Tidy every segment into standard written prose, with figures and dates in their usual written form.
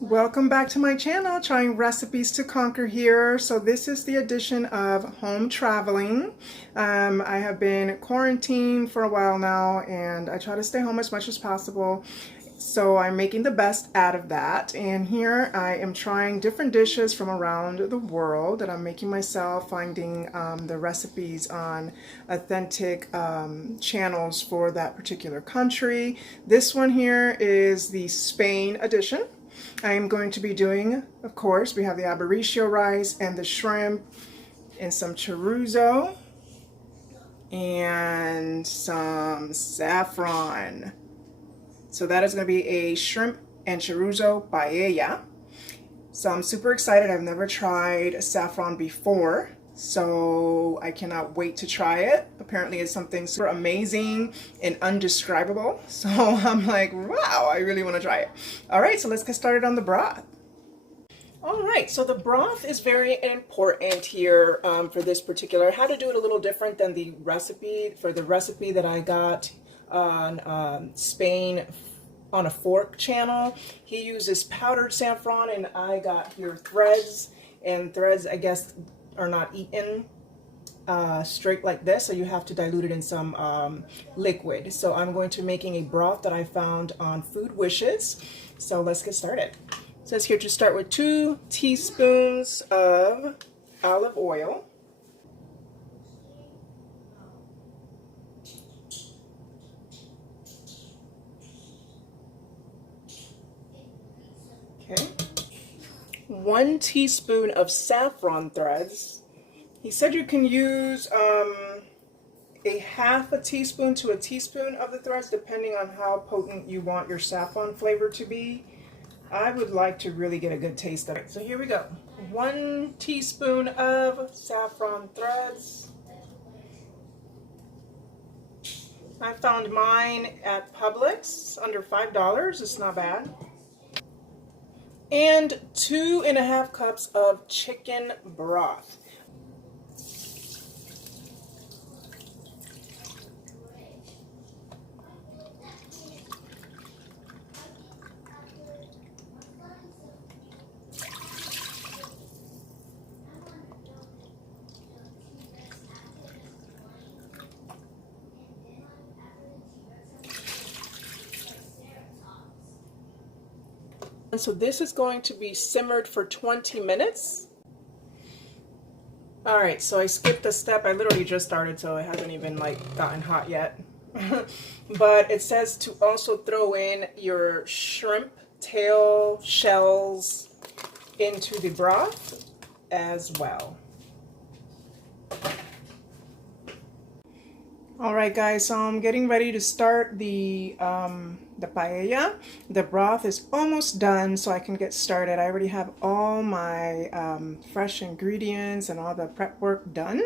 Welcome back to my channel, Trying Recipes to Conquer here. So this is the edition of home traveling. I have been quarantined for a while now and I try to stay home as much as possible. So I'm making the best out of that. And here I am trying different dishes from around the world that I'm making myself, finding the recipes on authentic channels for that particular country. This one here is the Spain edition. I am going to be doing, of course, we have the aborigio rice and the shrimp and some chorizo and some saffron. So that is going to be a shrimp and chorizo paella. So I'm super excited. I've never tried saffron before, so I cannot wait to try it. Apparently it's something super amazing and undescribable. So I'm like, wow, I really want to try it. All right, so let's get started on the broth. All right, so the broth is very important here for this particular. I had to do it a little different than the recipe. For the recipe that I got on Spain on a Fork channel, he uses powdered saffron and I got here threads, and threads I guess are not eaten straight like this, so you have to dilute it in some liquid. So I'm going to be making a broth that I found on Food Wishes. So let's get started. It says here to start with 2 teaspoons of olive oil. Okay. 1 teaspoon of saffron threads. He said you can use a half a teaspoon to a teaspoon of the threads depending on how potent you want your saffron flavor to be. I would like to really get a good taste of it. So here we go. 1 teaspoon of saffron threads. I found mine at Publix, under $5. It's not bad. And 2½ cups of chicken broth. And so this is going to be simmered for 20 minutes. All right, so I skipped a step. I literally just started, so it hasn't even like gotten hot yet. But it says to also throw in your shrimp tail shells into the broth as well. All right, guys, so I'm getting ready to start the paella. The broth is almost done, so I can get started. I already have all my fresh ingredients and all the prep work done.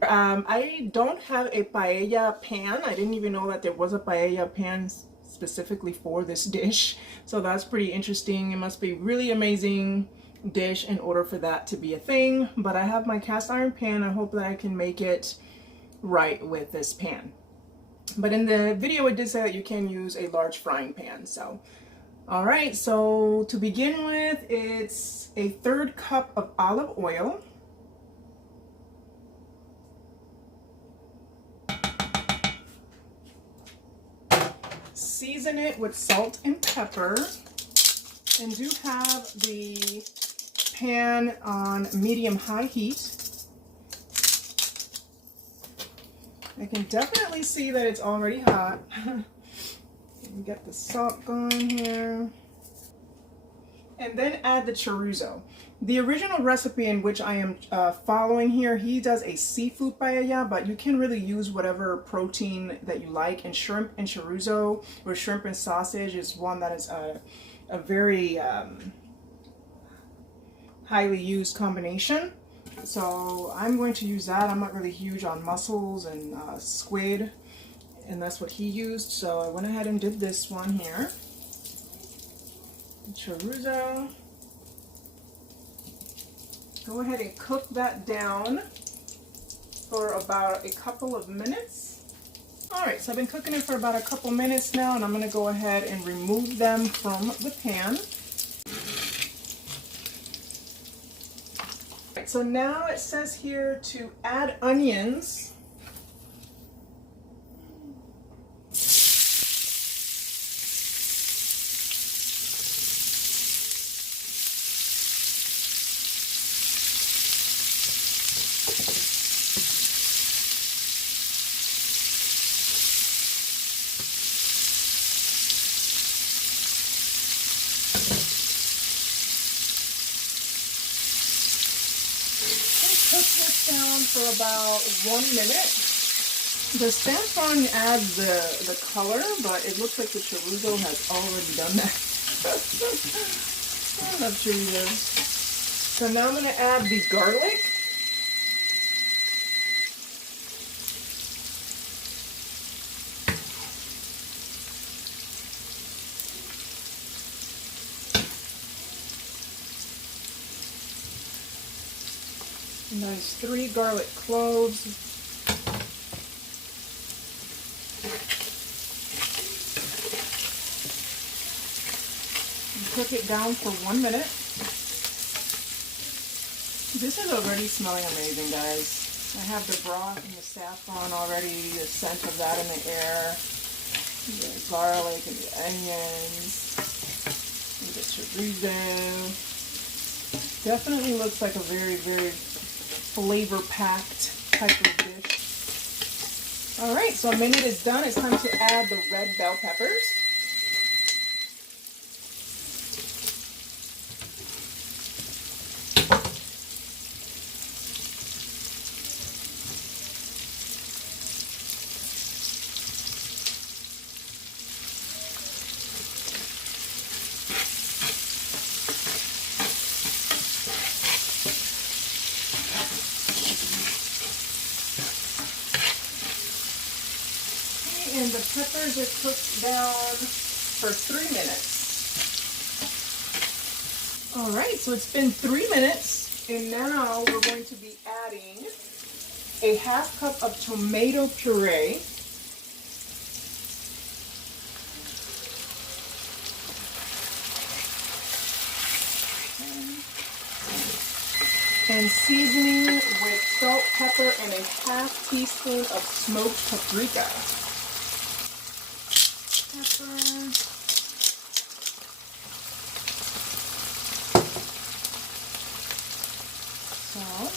I don't have a paella pan. I didn't even know that there was a paella pan specifically for this dish, so that's pretty interesting. It must be really amazing dish in order for that to be a thing. But I have my cast iron pan. I hope that I can make it right with this pan. But in the video it did say that you can use a large frying pan. So all right, so to begin with, it's a 1/3 cup of olive oil. Season it with salt and pepper, and do have the pan on medium-high heat. I can definitely see that it's already hot. Get the salt going here. And then add the chorizo. The original recipe in which I am following here, he does a seafood paella, but you can really use whatever protein that you like. And shrimp and chorizo, or shrimp and sausage, is one that is a very highly used combination. So I'm going to use that. I'm not really huge on mussels and squid, and that's what he used. So I went ahead and did this one here. Chorizo. Go ahead and cook that down for about a couple of minutes. All right, so I've been cooking it for about a couple minutes now, and I'm going to go ahead and remove them from the pan. So now it says here to add onions. Cook this down for about 1 minute. The saffron adds the color, but it looks like the chorizo has already done that. I love chorizo. So now I'm going to add the garlic. Nice 3 garlic cloves. And cook it down for 1 minute. This is already smelling amazing, guys. I have the broth and the saffron already, the scent of that in the air. The garlic and the onions. And the chorizo. Definitely looks like a very, very flavor-packed type of dish. All right, so a minute is done. It's time to add the red bell peppers. And the peppers are cooked down for 3 minutes. All right, so it's been 3 minutes, and now we're going to be adding a ½ cup of tomato puree. And seasoning with salt, pepper, and a ½ teaspoon of smoked paprika. Pepper. Salt.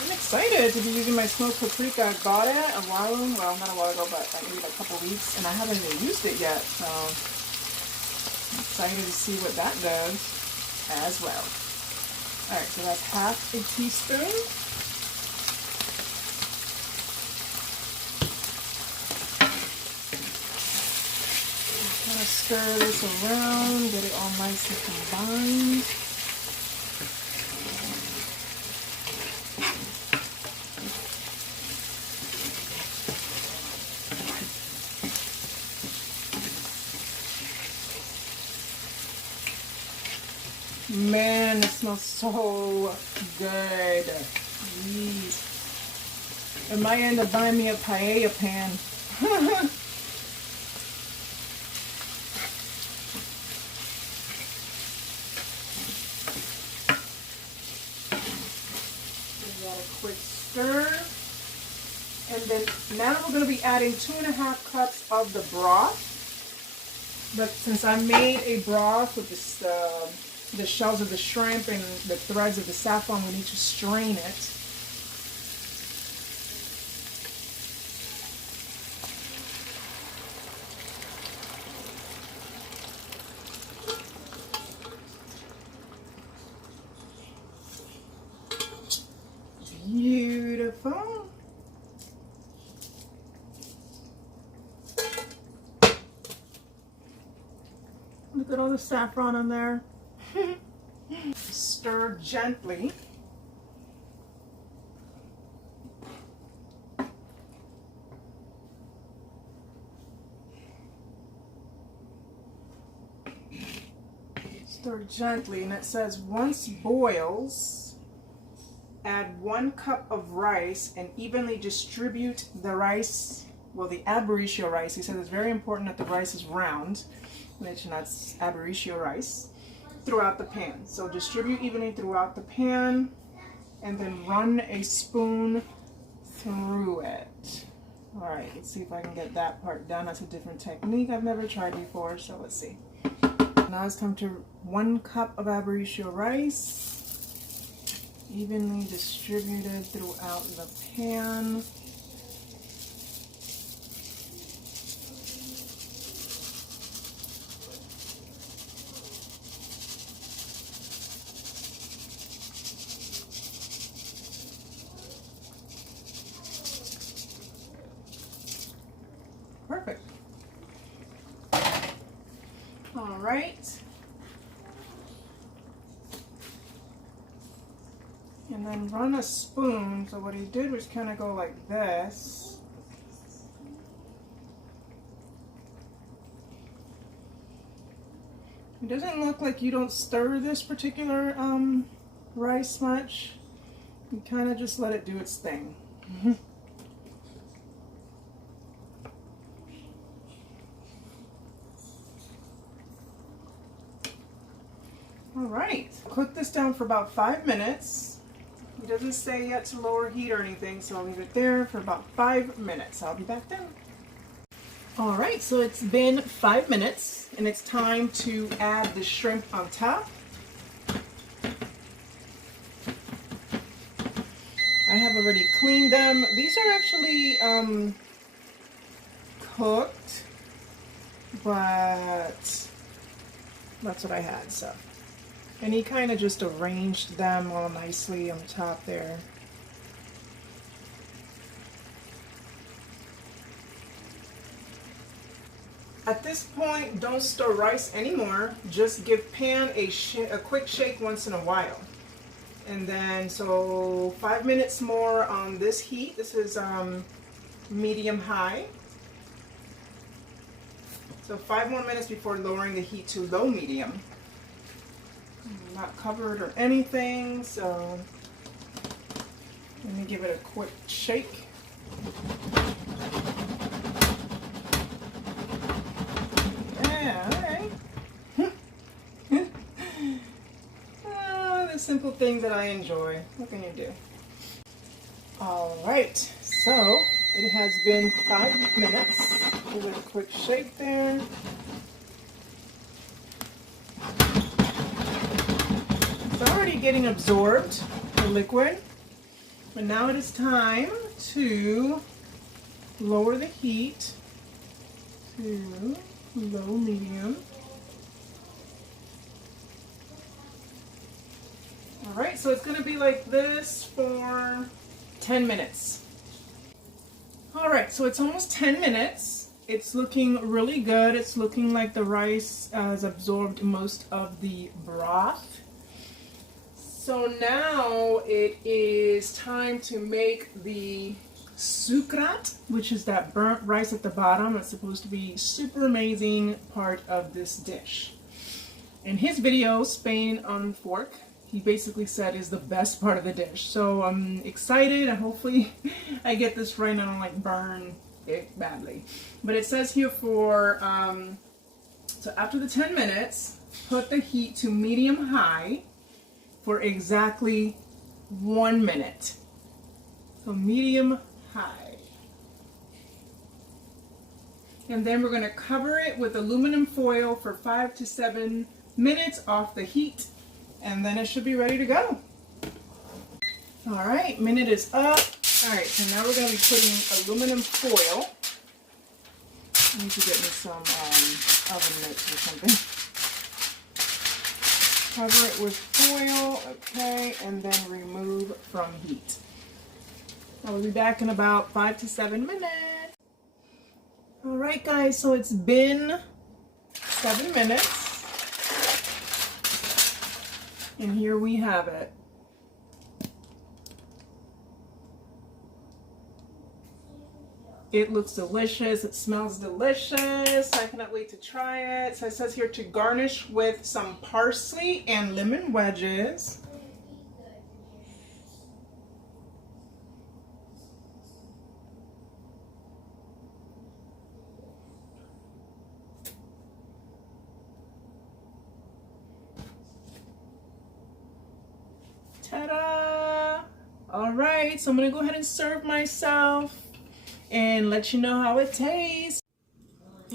I'm excited to be using my smoked paprika. I bought it a while ago, well, not a while ago, but maybe a couple weeks, and I haven't even used it yet, so I'm excited to see what that does as well. Alright, so that's ½ a teaspoon. Kind of stir this around, get it all nice and combined. Man, it smells so good. Jeez. I might end up buying me a paella pan. Give that a quick stir. And then now we're going to be adding 2½ cups of the broth. But since I made a broth with this the shells of the shrimp and the threads of the saffron, we need to strain it. Beautiful. Look at all the saffron in there. Stir gently. Stir gently, and it says once boils, add 1 cup of rice and evenly distribute the rice well, the Aparicio rice. He says it's very important that the rice is round, which that's Aparicio rice, throughout the pan. So distribute evenly throughout the pan and then run a spoon through it. All right, let's see if I can get that part done. That's a different technique I've never tried before, so let's see. Now it's time to 1 cup of Aparicio rice, evenly distributed throughout the pan. Perfect. All right. And then run a spoon. So what he did was kind of go like this. It doesn't look like you don't stir this particular rice much. You kind of just let it do its thing. All right, cook this down for about 5 minutes. It doesn't say yet to lower heat or anything, so I'll leave it there for about 5 minutes. I'll be back then. All right, so it's been 5 minutes and it's time to add the shrimp on top. I have already cleaned them. These are actually cooked, but that's what I had, so. And he kind of just arranged them all nicely on top there. At this point, don't stir rice anymore. Just give pan a quick shake once in a while. And then, so 5 minutes more on this heat. This is medium high. So 5 more minutes before lowering the heat to low medium. Not covered or anything, so let me give it a quick shake. Yeah, all right. The simple things that I enjoy. What can you do? All right, so it has been 5 minutes. Give it a quick shake there. It's already getting absorbed, the liquid, but now it is time to lower the heat to low medium. All right, so it's going to be like this for 10 minutes. All right, so it's almost 10 minutes. It's looking really good. It's looking like the rice has absorbed most of the broth. So now it is time to make the sucrat, which is that burnt rice at the bottom. It's supposed to be super amazing part of this dish. In his video, Spain on Fork, he basically said is the best part of the dish. So I'm excited and hopefully I get this right and I don't like burn it badly. But it says here for, so after the 10 minutes, put the heat to medium high for exactly 1 minute. So medium high. And then we're going to cover it with aluminum foil for 5 to 7 minutes off the heat. And then it should be ready to go. All right, minute is up. All right, so now we're going to be putting aluminum foil. I need to get me some oven mitts or something. Cover it with foil, okay, and then remove from heat. I will be back in about 5 to 7 minutes. All right, guys, so it's been 7 minutes. And here we have it. It looks delicious. It smells delicious. I cannot wait to try it. So it says here to garnish with some parsley and lemon wedges. All right, so I'm gonna go ahead and serve myself and let you know how it tastes.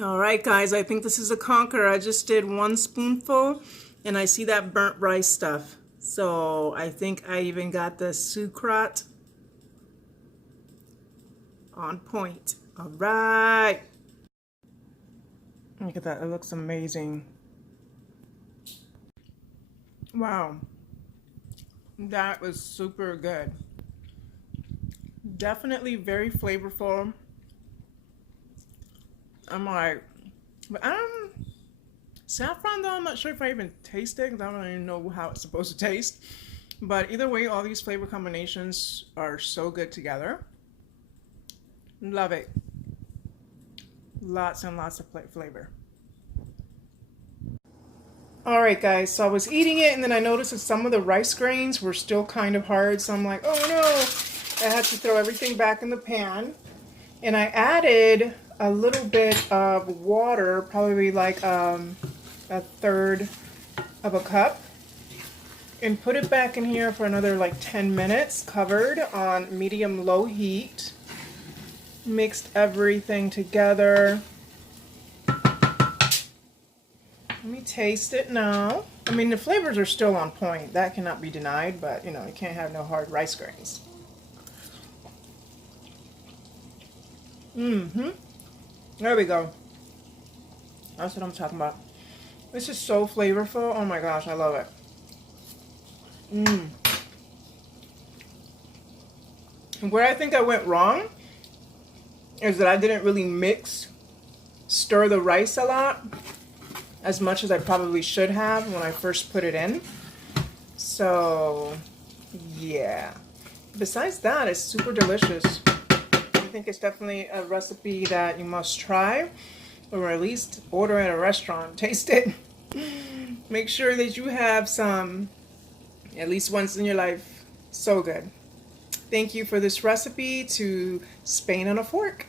All right, guys, I think this is a conqueror. I just did 1 spoonful and I see that burnt rice stuff. So I think I even got the sucrot on point. All right. Look at that, it looks amazing. Wow, that was super good. Definitely very flavorful. I'm like, but saffron though, I'm not sure if I even taste it because I don't even know how it's supposed to taste. But either way, all these flavor combinations are so good together. Love it. Lots and lots of flavor. Alright guys, so I was eating it and then I noticed that some of the rice grains were still kind of hard. So I'm like, oh no. I had to throw everything back in the pan. And I added a little bit of water, probably like a third of a cup. And put it back in here for another like 10 minutes, covered on medium-low heat. Mixed everything together. Let me taste it now. I mean, the flavors are still on point. That cannot be denied, but you know, you can't have no hard rice grains. There we go. That's what I'm talking about. This is so flavorful. Oh my gosh, I love it. And where I think I went wrong is that I didn't really stir the rice a lot, as much as I probably should have when I first put it in. So, yeah. Besides that, it's super delicious. I think it's definitely a recipe that you must try, or at least order at a restaurant, taste it. Make sure that you have some, at least once in your life. So good. Thank you for this recipe to Spain on a Fork.